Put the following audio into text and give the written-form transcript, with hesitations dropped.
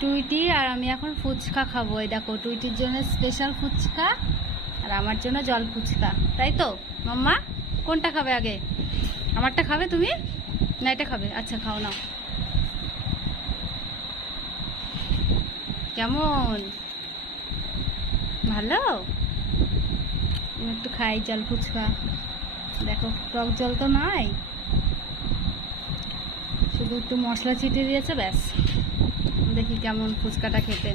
Tweety আর আমি এখন ফুচকা খাবো। এই দেখো, টুইটির জন্য স্পেশাল ফুচকা আর আমার জন্য জল ফুচকা, তাই তো মাম্মা? কোনটা খাবে আগে? আমারটা খাবে তুমি না এটা খাবে? আচ্ছা খাও না। কেমন, ভালো? একটু খাই জল ফুচকা। দেখো টক জল তো নাই, শুধু একটু মশলা ছিটিয়ে দিয়েছে, ব্যাস। দেখি কেমন ফুচকাটা খেতে।